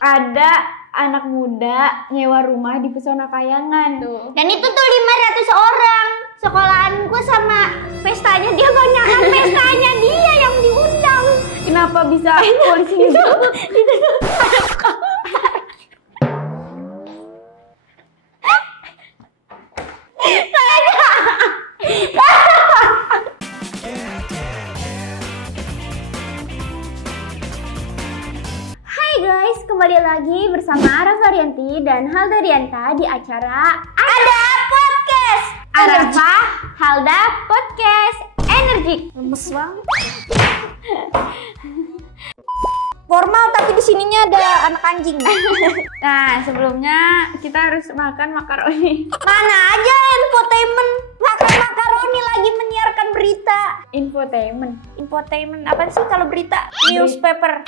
ada anak muda nyewa rumah di Pesona Kayangan. Tuh. Dan itu tuh 500 orang. Sekolahanku sama pestanya dia banyakan pestanya dia yang diundang. Kenapa bisa polisi itu? Hai guys, kembali lagi bersama Arafa Rianti dan Halda Rianta di acara Ada Podcast. Arafa, Halda Podcast Energi. Lemes banget. Formal tapi di sininya ada anak anjing. Nah, sebelumnya kita harus makan makaroni. Mana aja infotainment makan makaroni lagi menyiarkan berita. Infotainment apa sih kalau berita? Newspaper.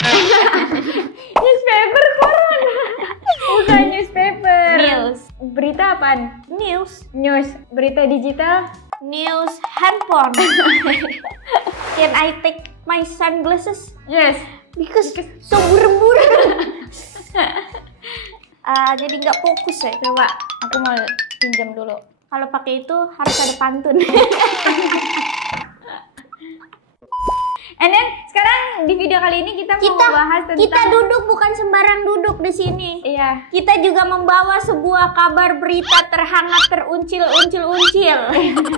Newspaper koran. Bukan newspaper. News. Berita apaan? News. Berita digital. News handphone. Can I take my sunglasses? Yes. Because so buru-buru. Jadi nggak fokus ya. Coba aku mau pinjam dulu. Kalau pakai itu harus ada pantun. And then sekarang di video kali ini kita mau bahas tentang kita duduk bukan sembarang duduk di sini. Iya. Kita juga membawa sebuah kabar berita terhangat teruncil-uncil.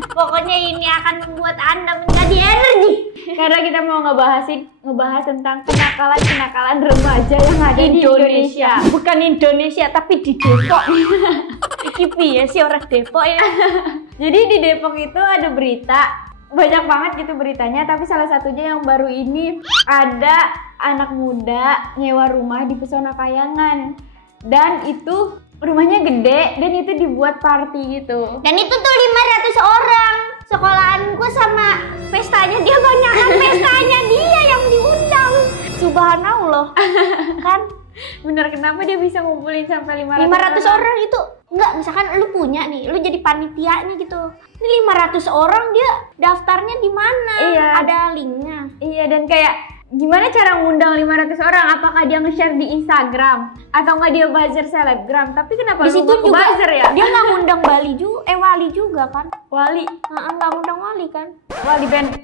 Pokoknya ini akan membuat Anda menjadi energi. Karena kita mau ngebahas tentang kenakalan remaja yang ada di Indonesia. Bukan Indonesia tapi di Depok. Iki ya sih orang Depok ya. Jadi di Depok itu ada berita, banyak banget gitu beritanya, tapi salah satunya yang baru ini ada anak muda nyewa rumah di Pesona Kayangan. Dan itu rumahnya gede dan itu dibuat party gitu. Dan itu tuh 500 orang. Sekolahanku sama pestanya dia banyakan pestanya dia yang diundang. Subhanallah. Kan? Bener, kenapa dia bisa ngumpulin sampai 500 orang itu? Enggak, misalkan lu punya nih, lu jadi panitianya gitu. Ini 500 orang dia daftarnya di mana? Iya. Ada linknya. Iya, dan kayak gimana cara ngundang 500 orang? Apakah dia nge-share di Instagram? Atau nggak dia buzzer selebgram? Tapi kenapa di situ juga buzzer ya? Dia nggak ngundang Wali juga kan? Wali? Nggak ngundang Wali kan? Wali band.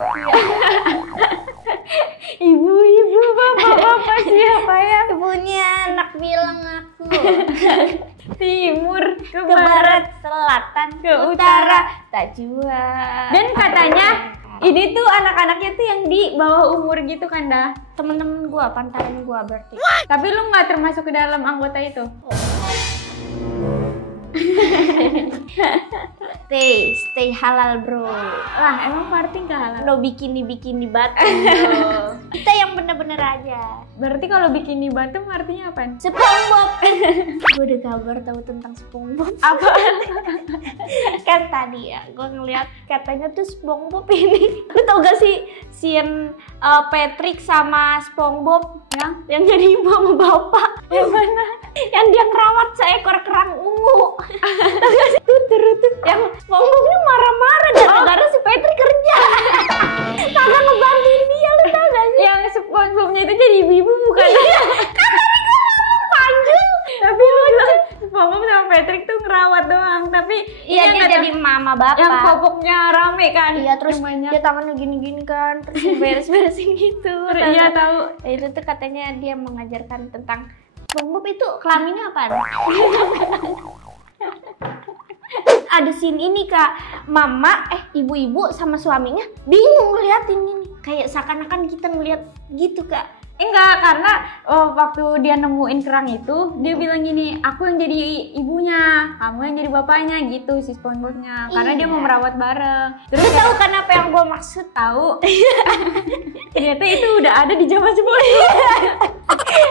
Ibu-ibu, bapak-bapak siapa ya? Ibunya anak bilang aku. Timur ke barat, selatan ke utara, tak jual. Dan katanya ini tuh anak-anaknya tuh yang di bawah umur gitu kan dah. Temen-temen gua, pantaran gua berarti. Tapi lu nggak termasuk ke dalam anggota itu? Stay halal bro. Lah emang party nggak halal? Lo bikini batu. Kita yang bener-bener aja. Berarti kalau bikini batu artinya apa? SpongeBob. Gue udah kabar tahu tentang SpongeBob. Apa? Kan tadi ya gue ngeliat katanya tuh SpongeBob ini. Lu tau gak sih scene Patrick sama SpongeBob yang jadi ibu sama bapak? Yang mana? Yang dia ngerawat seekor kerang ungu. Yang SpongeBob-nya marah-marah gara-gara si Patrick kerja. Kagak ngebantuin dia, lu tau gak sih? Yang SpongeBob-nya itu jadi ibu bukan? Kan tadi gue ngomong panjang. Tapi lu bilang SpongeBob sama Patrick tuh ngerawat doang. Tapi iya dia jadi mama bapak. Yang popoknya rame kan? Iya, terus dia tangannya gini-gini kan, terus beres-beresin gitu. Iya tahu. Itu tuh katanya dia mengajarkan tentang SpongeBob itu kelaminnya apaan? Ada scene ini kak, ibu-ibu sama suaminya bingung ngeliatin ini, kayak seakan-akan kita ngeliat gitu kak. Enggak, karena waktu dia nemuin kerang itu dia bilang gini, aku yang jadi ibunya, kamu yang jadi bapaknya gitu si SpongeBob-nya. Karena dia mau merawat bareng. Terus tahu kan apa yang gue maksud? Tahu. Ternyata itu udah ada di zaman SpongeBob.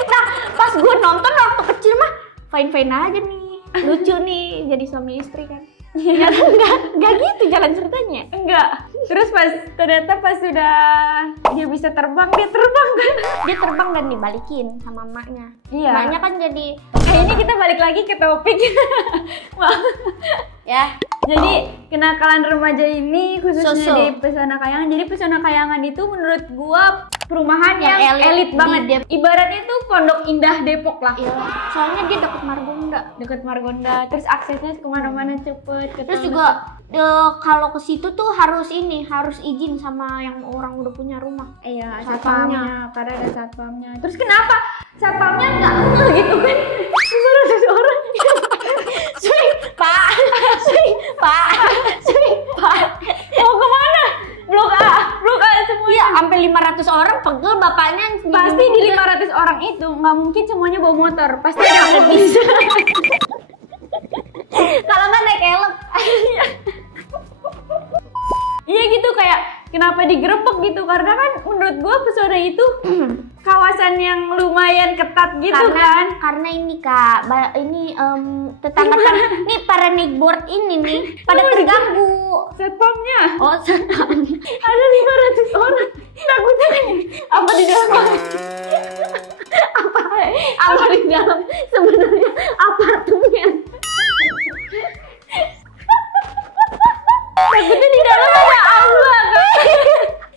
Nah pas gue nonton waktu kecil mah fine-fine aja nih, lucu nih jadi suami istri kan. Ya enggak gitu jalan ceritanya. Enggak. Terus ternyata pas sudah dia bisa terbang, dia terbang kan. Dia terbang dan dibalikin sama emaknya. Iya. Emaknya kan jadi ini kita balik lagi ke topik. Ya. Jadi kenakalan remaja ini khususnya So-so. di Pesona Kayangan. Jadi Pesona Kayangan itu menurut gua perumahan yang elit banget. Ibaratnya tuh Pondok Indah Depok lah. Iya. Soalnya dia dekat Margonda. Dekat Margonda, terus aksesnya kemana-mana cepet. Terus juga kalau ke situ tuh harus izin sama yang orang udah punya rumah. Iya, satpamnya, karena ada satpamnya. Terus kenapa satpamnya nggak gitu kan? Suruh seseorang. Pak. Mau kemana? Blok A semuanya. Iya, sampai 500 orang pegel bapaknya. Pasti di 500 orang itu nggak mungkin semuanya bawa motor. Pasti ada yang bisa. Kalau nggak naik elep. Iya gitu, kayak kenapa digerebek gitu, karena kan menurut gua pesona itu kawasan yang lumayan ketat gitu karena ini Kak, tetangga nih para nickboard ini nih pada terganggu. Satpamnya Satpam ada 500 orang, takutnya apa di dalam apa di dalam sebenarnya apartemen. takutnya di dalam ada aula kan.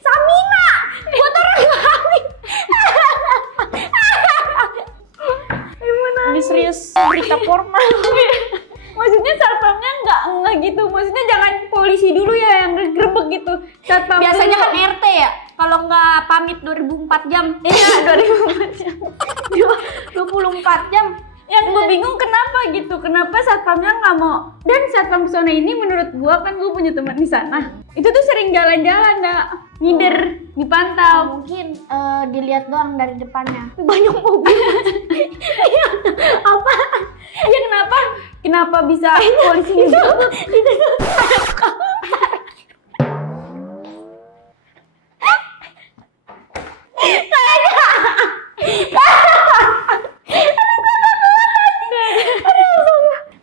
Samina buat orang lain. Ini serius berita formal. Maksudnya satpamnya nggak gitu, maksudnya jangan polisi dulu ya yang gerbek gitu. Satpam Biasanya dulu. kan RT ya, kalau nggak pamit 24 jam. Iya 24 jam. 24 jam. Yang gue bingung kenapa satpamnya nggak mau. Dan satpam pesona ini menurut gue, kan gue punya teman di sana, itu tuh sering jalan-jalan ngider, dipantau. Mungkin dilihat doang dari depannya. Banyak mobil. Apa? Ya kenapa bisa polisi itu?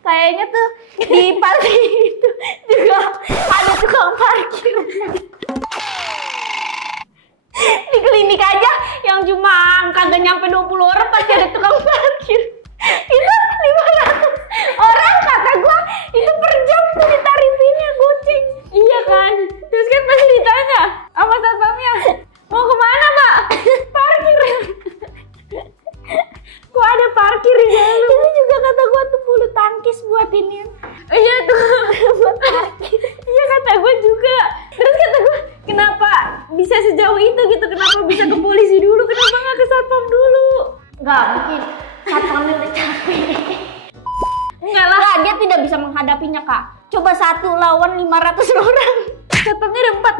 Kayaknya tuh di parkir itu juga ada tukang parkir. Di klinik aja yang cuma kagak nyampe 20 orang pasti ada tukang parkir. Itu 500 orang kata gua, itu per jam tuh ditarifinnya goceng. Iya kan? Terus kan pasti ditanya sama satpamnya, mau kemana Pak? Parkir. Kok ada parkir di dalam? Itu juga kata gua tuh bulu tangkis buat ini. Iya tuh buat parkir. Iya kata gue juga. Terus kata gue, kenapa bisa sejauh itu gitu? Kenapa bisa ke polisi dulu? Kenapa nggak ke satpam dulu? Enggak, mungkin satpamnya udah capek. Enggak lah. Nah, dia tidak bisa menghadapinya, Kak. Coba 1 lawan 500 orang. Satpamnya ada 4.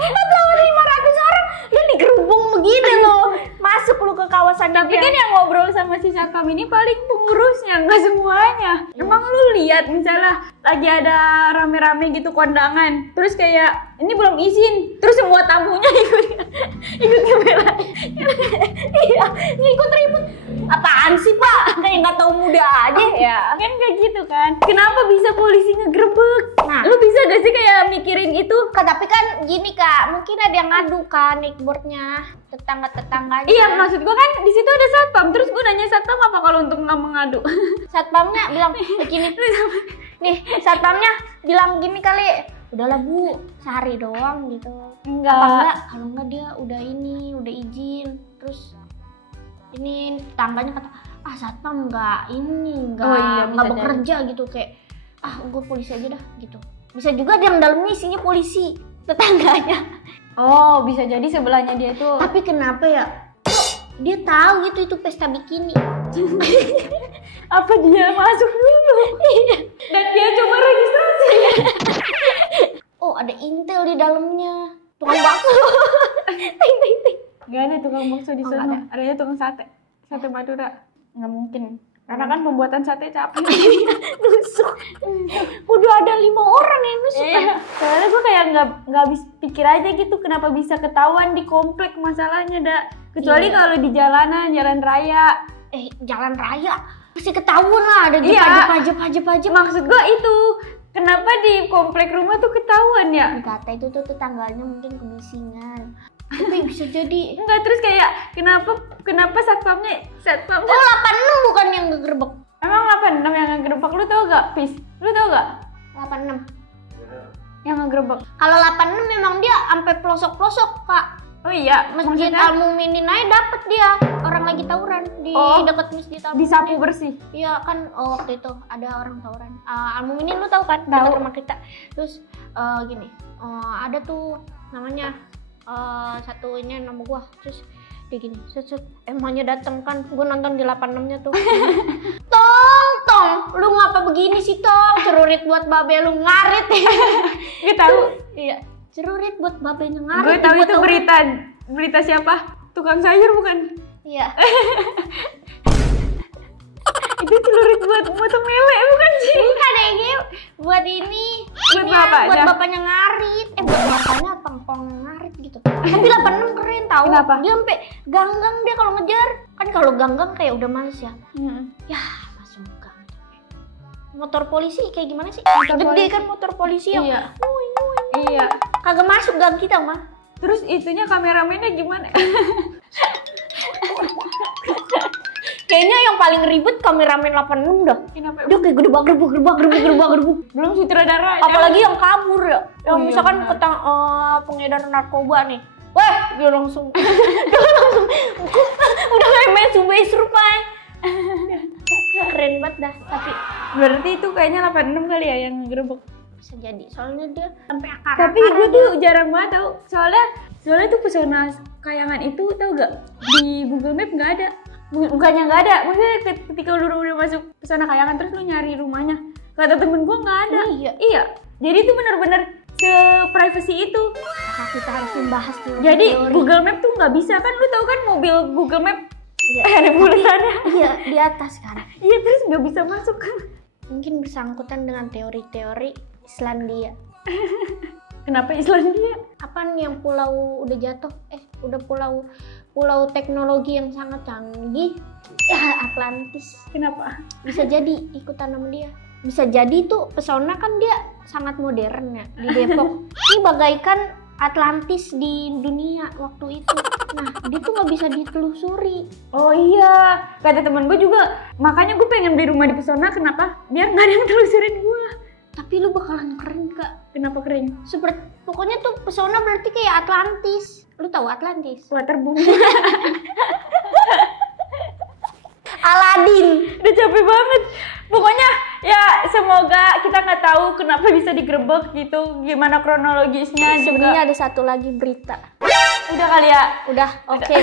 4 lawan 500 orang. Lu digerubung begini loh. Masuk lu ke kawasan. Tapi kan yang ngobrol sama si satpam ini paling pengurusnya, nggak semuanya. Emang lu lihat misalnya lagi ada rame-rame gitu kondangan, terus kayak ini belum izin, terus semua tamunya ikut ngebelain. Iya, ngikut ribut. Apaan sih Pak? Kayak nggak tahu muda aja ya. Kan kayak gitu kan. Kenapa bisa polisi ngegerebek? Nah, lu bisa gak sih kayak mikirin itu? Tapi kan gini Kak, mungkin ada yang ngadu kan nickboardnya, tetangga-tetangganya. Iya, maksud gua kan di situ ada satpam. Terus gua nanya satpam apa kalau untuk nggak mengadu. Satpamnya bilang gini. Nih, satpamnya bilang gini kali. Udahlah Bu, sehari doang gitu. Enggak. Apa enggak? Kalau enggak dia udah izin. Terus ini tangganya kata, satpam nggak bekerja gitu, kayak gue polisi aja dah gitu. Bisa juga yang dalamnya isinya polisi, tetangganya. Oh, bisa jadi sebelahnya dia tuh. Tapi kenapa ya? Kok dia tahu gitu itu pesta bikini? Apa dia masuk dulu? Dan dia coba registrasi. Oh, ada intel di dalamnya. Tukang bakso. Gak ada tukang bakso di sana. Adanya tukang sate. Sate Madura. Nggak mungkin. Karena kan pembuatan sate capek. Nusuk. Udah ada 5 orang yang nusuk. Soalnya gue kayak nggak habis pikir aja gitu. Kenapa bisa ketahuan di komplek masalahnya, dak. Kecuali kalau di jalanan, jalan raya. Jalan raya pasti ketahuan lah, ada pajak. Maksud gue itu, kenapa di komplek rumah tuh ketahuan ya? Kata itu tuh tetangganya mungkin kebisingan. Tapi bisa jadi. Enggak, terus kayak kenapa satpamnya 86 bukan yang ngegerebek. Emang 86 yang ngegerebek, lu tau gak, Pis? Lu tau gak? 86 yang ngegerebek. Kalau 86 memang dia sampai pelosok-pelosok, Kak. Oh iya, Masjid maksudnya Al-Muminin aja dapet dia. Orang lagi tawuran di dekat Masjid Al-Muminin. disapu bersih. Iya kan, waktu itu ada orang tawuran. Al-Muminin lu tahu kan? Tahu. Dekat rumah kita. Terus gini, ada tuh namanya satu ini nama gua. Terus dia gini, set emangnya dateng kan, gua nonton di 86-nya tuh. Tong, lu ngapa begini sih Tong? Cerurit buat babe lu ngarit. Gue tahu. Iya, cerurit buat babenya ngarit. Gue tahu buat itu tawuran. berita siapa? Tukang sayur bukan? Iya. Itu celurit buat motong lele bukan sih? Bukan ini buat ini. Buat Ininya, bapaknya. buat bapaknya ngarit. Buat bapaknya pangpong ngarit gitu. Tapi 86 keren tahu. Kenapa? Dia sampai ganggang dia kalau ngejar. Kan kalau ganggang kayak udah males ya. Ya, masuk gang. Motor polisi kayak gimana sih? Gede polisi. kan motor polisi yang Iya. nguing, nguing. Iya. Kagak masuk gang kita mah. Terus itunya kameramennya gimana? Kayaknya yang paling ribet kameramen 86 dah. Kenapa? Dia kayak gerbak. Belum sutradara. Apalagi yang kabur ya. Yang Oh iya, misalkan benar. pengedar narkoba nih. Weh, dia langsung udah kayak main Subway Surfing. Keren banget dah, tapi Berarti itu kayaknya 86 kali ya yang gerbek. bisa jadi. Soalnya dia sampai akar. Tapi gue tuh jarang banget tau. Soalnya tuh pesona kayangan itu tau gak? Di Google Map nggak ada. Bukannya nggak ada. Maksudnya ketika lu udah masuk pesona kayangan terus lu nyari rumahnya. Kata temen gue nggak ada. Iya. Iya. Jadi itu benar-benar se-privacy itu. Nah, kita harus membahas dulu. Jadi teori. Google Map tuh nggak bisa kan? Lu tau kan mobil Google Map Iya. ada tulisannya. Iya, di atas kan. Iya terus nggak bisa masuk kan? Mungkin bersangkutan dengan teori-teori Islandia. Kenapa Islandia? Apaan yang pulau udah jatuh? Udah pulau teknologi yang sangat canggih. Ya, Atlantis. Kenapa? Bisa jadi ikutan sama dia. Bisa jadi tuh pesona kan dia sangat modern ya di Depok. Ini bagaikan Atlantis di dunia waktu itu. Nah, dia tuh nggak bisa ditelusuri. Oh iya, kata temen gue juga. Makanya gue pengen beli rumah di Pesona. Kenapa? Biar nggak ada yang telusurin gue. Tapi lu bakalan keren Kak. Kenapa keren? Seperti pokoknya tuh pesona berarti kayak Atlantis. Lu tahu Atlantis? Waterboom. Aladin. Udah capek banget. Pokoknya ya semoga kita nggak tahu kenapa bisa digerebek gitu. Gimana kronologisnya juga. Sebenarnya ada satu lagi berita. Udah kali ya. Udah, oke.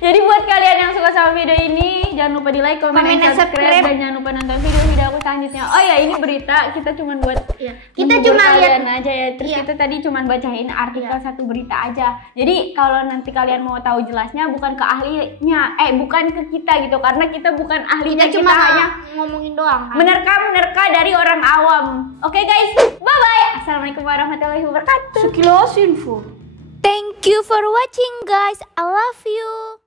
Jadi buat kalian yang suka sama video ini, jangan lupa di like, komen, Komen, dan dan subscribe, subscribe. dan jangan lupa nonton video aku selanjutnya. Oh ya, ini berita kita cuma buat Kita menghibur cuma kalian lihat aja ya. Terus Iya. kita tadi cuma bacain artikel satu berita aja. Jadi kalau nanti kalian mau tahu jelasnya bukan ke ahlinya, bukan ke kita gitu, karena kita bukan ahlinya, Kita kita cuma hanya ngomongin doang. Kan? menerka dari orang awam. Oke guys, bye bye. Assalamualaikum warahmatullahi wabarakatuh. Sekilas info. Thank you for watching guys. I love you.